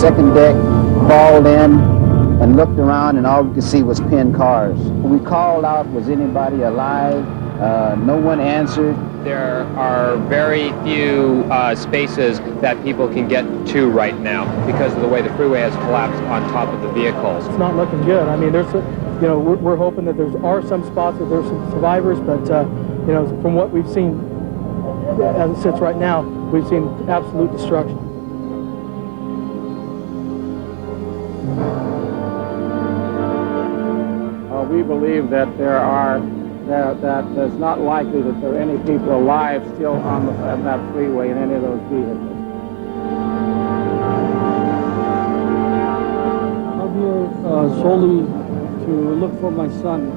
second deck, crawled in, and looked around, and all we could see was pinned cars. We called out, was anybody alive? No one answered. There are very few spaces that people can get to right now because of the way the freeway has collapsed on top of the vehicles. It's not looking good. I mean, we're hoping that there are some spots that there's some survivors, but from what we've seen as it sits right now, we've seen absolute destruction. We believe that that it's not likely that there are any people alive still on that freeway in any of those vehicles. I'm here solely to look for my son,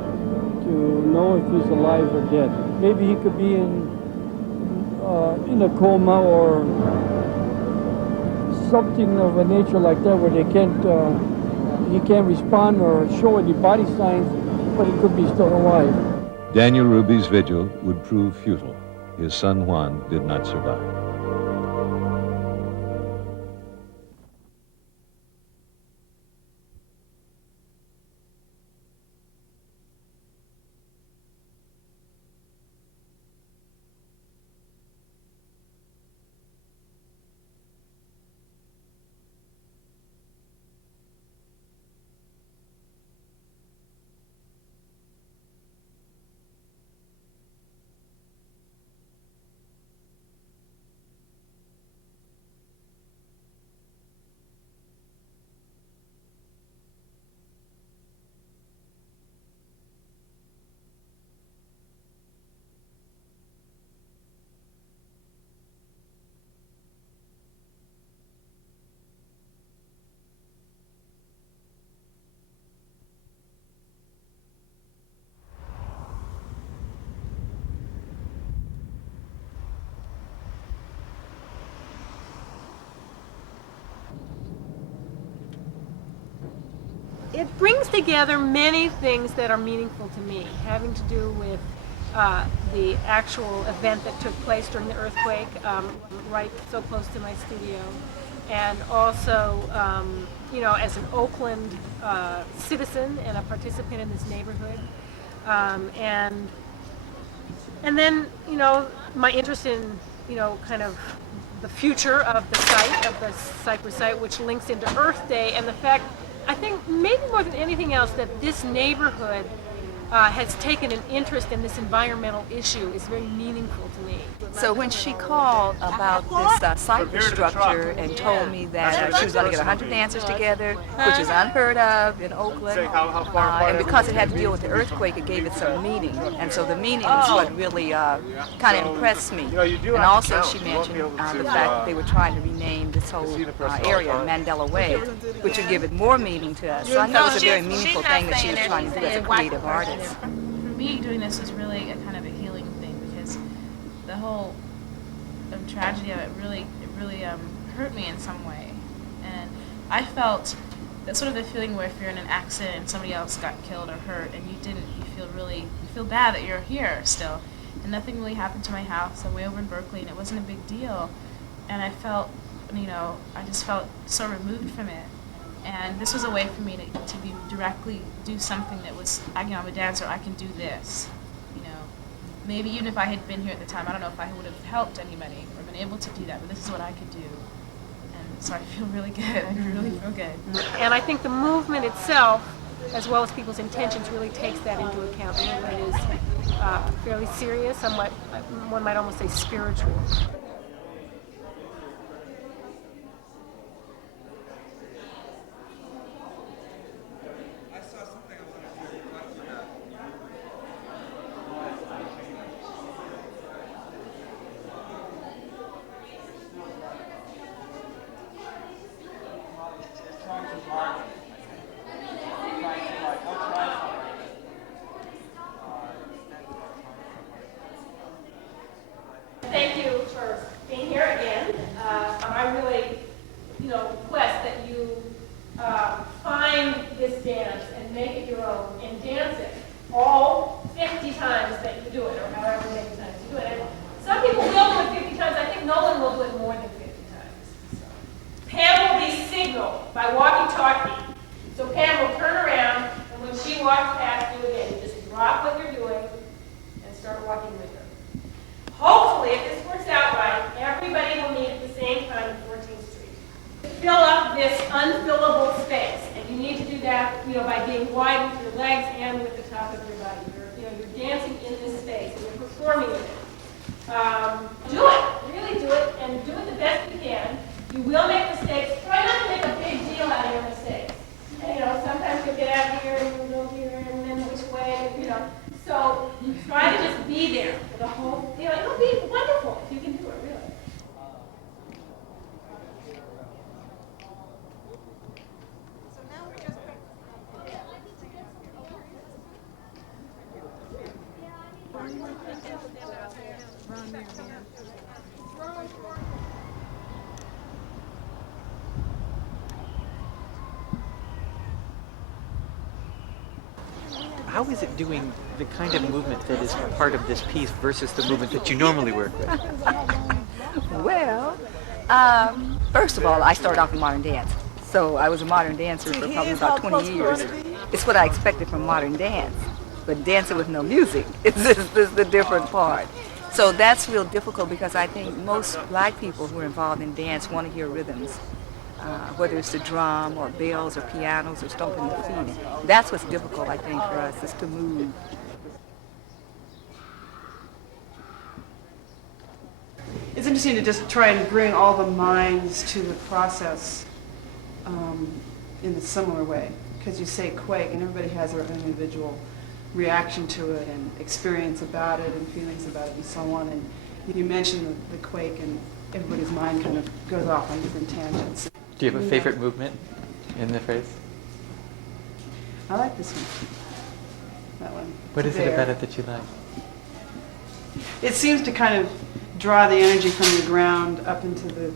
to know if he's alive or dead. Maybe he could be in a coma or something of a nature like that where he can't respond or show any body signs, but he could be still alive. Daniel Ruby's vigil would prove futile. His son Juan did not survive. It brings together many things that are meaningful to me, having to do with the actual event that took place during the earthquake, right so close to my studio, and also, as an Oakland citizen and a participant in this neighborhood, and then, my interest in, kind of the future of the site, of the Cypress site, which links into Earth Day, and the fact, I think maybe more than anything else, that this neighborhood has taken an interest in this environmental issue is very meaningful to me. So when she called about this Cypress structure and told me that she was going to get 100 dancers together, which is unheard of in Oakland, and because it had to deal with the earthquake, it gave it some meaning. And so the meaning is what really kind of impressed me. And also she mentioned the fact that they were trying to rename this whole area Mandela Way, which would give it more meaning to us. So I thought it was a very meaningful thing that she was trying to do as a creative artist. For me, doing this was really a kind of a healing thing, because the whole tragedy of it really hurt me in some way. And I felt that sort of the feeling where if you're in an accident and somebody else got killed or hurt and you didn't, you feel bad that you're here still. And nothing really happened to my house. I'm way over in Berkeley, and it wasn't a big deal. And I felt, I just felt so removed from it. And this was a way for me to be directly do something that was, I'm a dancer, I can do this. Maybe even if I had been here at the time, I don't know if I would have helped anybody or been able to do that, but this is what I could do. And so I feel really good. I really feel good. And I think the movement itself, as well as people's intentions, really takes that into account. The movement is fairly serious, somewhat, one might almost say spiritual. Thank you for walks past you again, you just drop what you're doing and start walking with her. Hopefully, if this works out right, everybody will meet at the same time on 14th Street. Fill up this unfillable space, and you need to do that, by being wide with your legs and with the top of your body. You're dancing in this space, and you're performing in it. Do it, really do it, and do it the best you can. You will make mistakes. Try not to make a big deal out of your mistakes. And, sometimes you'll get out here and you'll go here and then which way, So you try to just be there for the whole, it'll be wonderful if you can do it, really. How is it doing the kind of movement that is part of this piece versus the movement that you normally work with? Well, first of all, I started off in modern dance. So I was a modern dancer for probably about 20 years. It's what I expected from modern dance. But dancing with no music is the different part. So that's real difficult because I think most black people who are involved in dance want to hear rhythms. Whether it's the drum or bells or pianos or stomping the feet. That's what's difficult, I think, for us, is to move. It's interesting to just try and bring all the minds to the process in a similar way, because you say quake and everybody has their own individual reaction to it and experience about it and feelings about it and so on. And you mentioned the quake and everybody's mind kind of goes off on different tangents. Do you have a favorite movement in the phrase? I like this one. That one. What is it about it that you like? It seems to kind of draw the energy from the ground up into the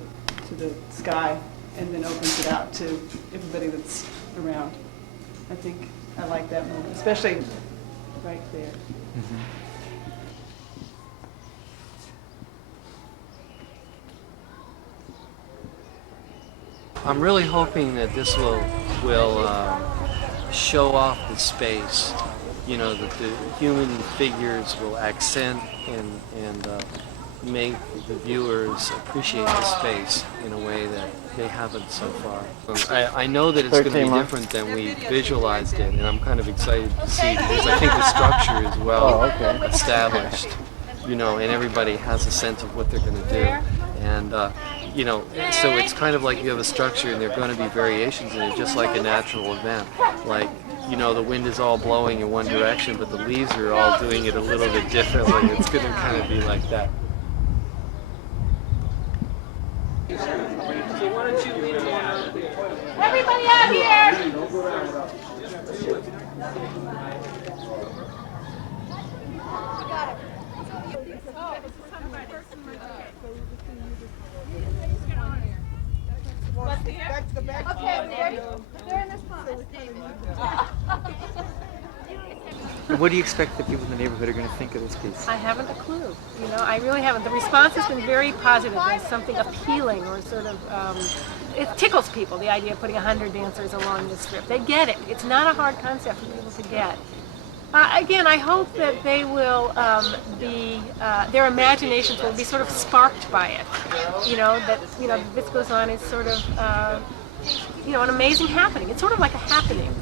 sky and then opens it out to everybody that's around. I think I like that movement, especially right there. Mm-hmm. I'm really hoping that this will show off the space, that the human figures will accent and make the viewers appreciate the space in a way that they haven't so far. I know that it's going to be different than we visualized it, and I'm kind of excited to see because I think the structure is well established, and everybody has a sense of what they're going to do. And, so it's kind of like you have a structure and there are going to be variations in it, just like a natural event. Like, the wind is all blowing in one direction, but the leaves are all doing it a little bit differently. It's going to kind of be like that. Everybody out here! What do you expect the people in the neighborhood are going to think of this piece? I haven't a clue. I really haven't. The response has been very positive. There's something appealing or sort of, it tickles people, the idea of putting 100 dancers along the strip. They get it. It's not a hard concept for people to get. Again, I hope that they will their imaginations will be sort of sparked by it. That this goes on is sort of, an amazing happening. It's sort of like a happening.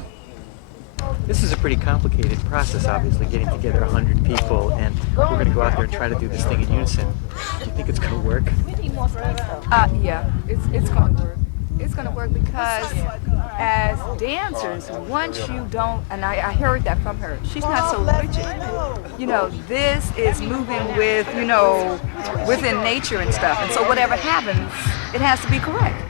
This is a pretty complicated process, obviously, getting together 100 people, and we're going to go out there and try to do this thing in unison. Do you think it's going to work? Yeah, it's going to work. It's going to work because as dancers, once you don't, and I heard that from her, she's not so rigid. This is moving with, within nature and stuff, and so whatever happens, it has to be correct.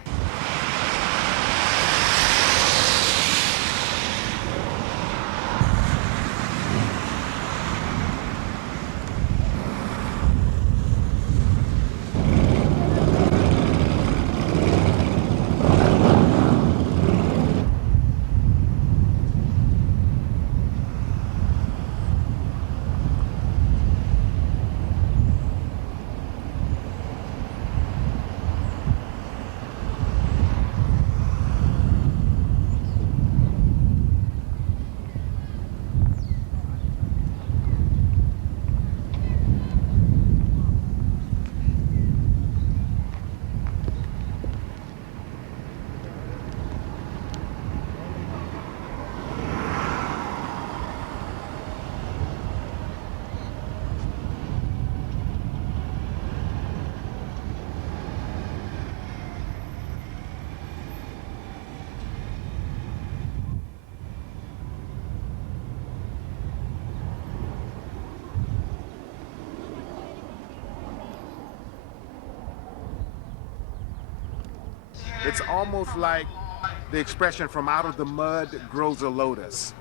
It's almost like the expression from out of the mud grows a lotus.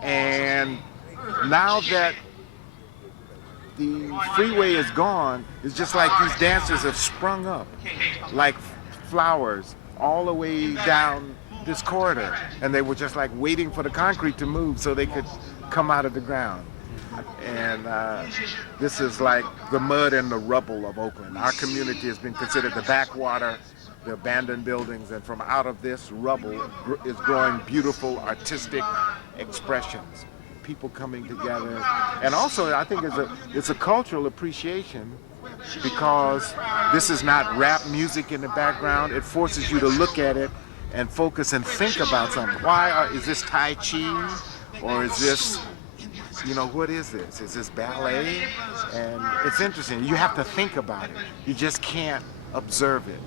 And now that the freeway is gone, it's just like these dancers have sprung up like flowers all the way down this corridor. And they were just like waiting for the concrete to move so they could come out of the ground. And this is like the mud and the rubble of Oakland. Our community has been considered the backwater, the abandoned buildings, and from out of this rubble is growing beautiful artistic expressions. People coming together, and also I think it's a cultural appreciation, because this is not rap music in the background. It forces you to look at it and focus and think about something. Is this Tai Chi, or is this, what is this? Is this ballet? And it's interesting. You have to think about it. You just can't observe it.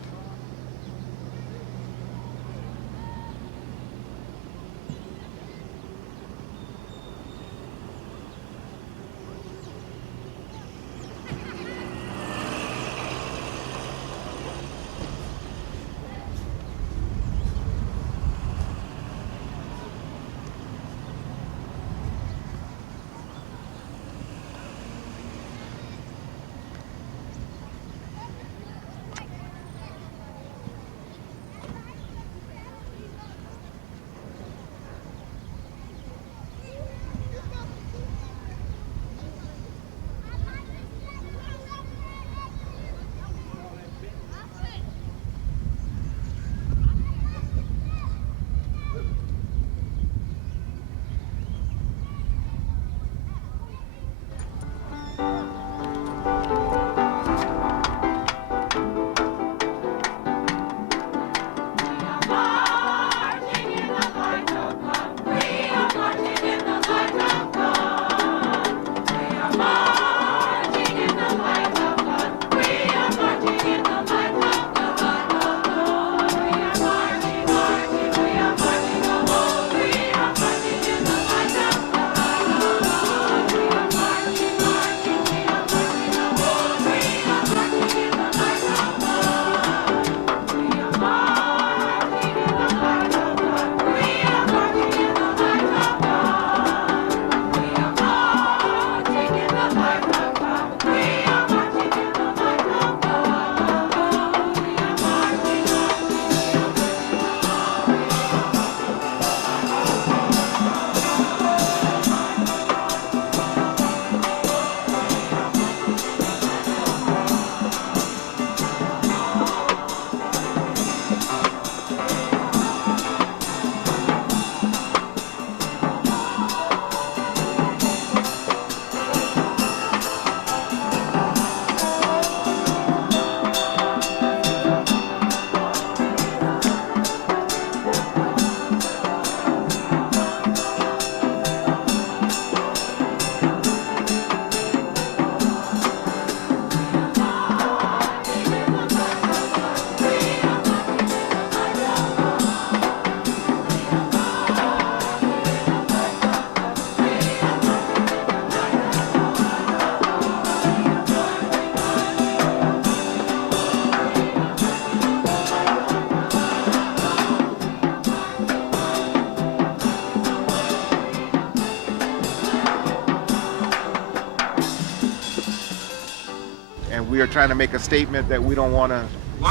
We are trying to make a statement that we don't want to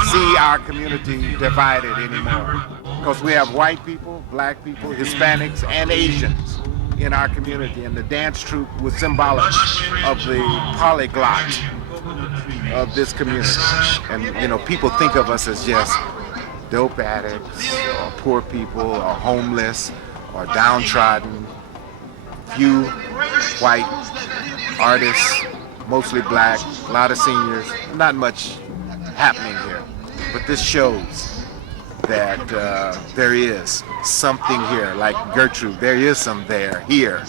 see our community divided anymore. Because we have white people, black people, Hispanics, and Asians in our community. And the dance troupe was symbolic of the polyglot of this community. And, people think of us as just dope addicts, or poor people, or homeless, or downtrodden. Few white artists, mostly black, a lot of seniors, not much happening here. But this shows that there is something here, like Gertrude, there is some here.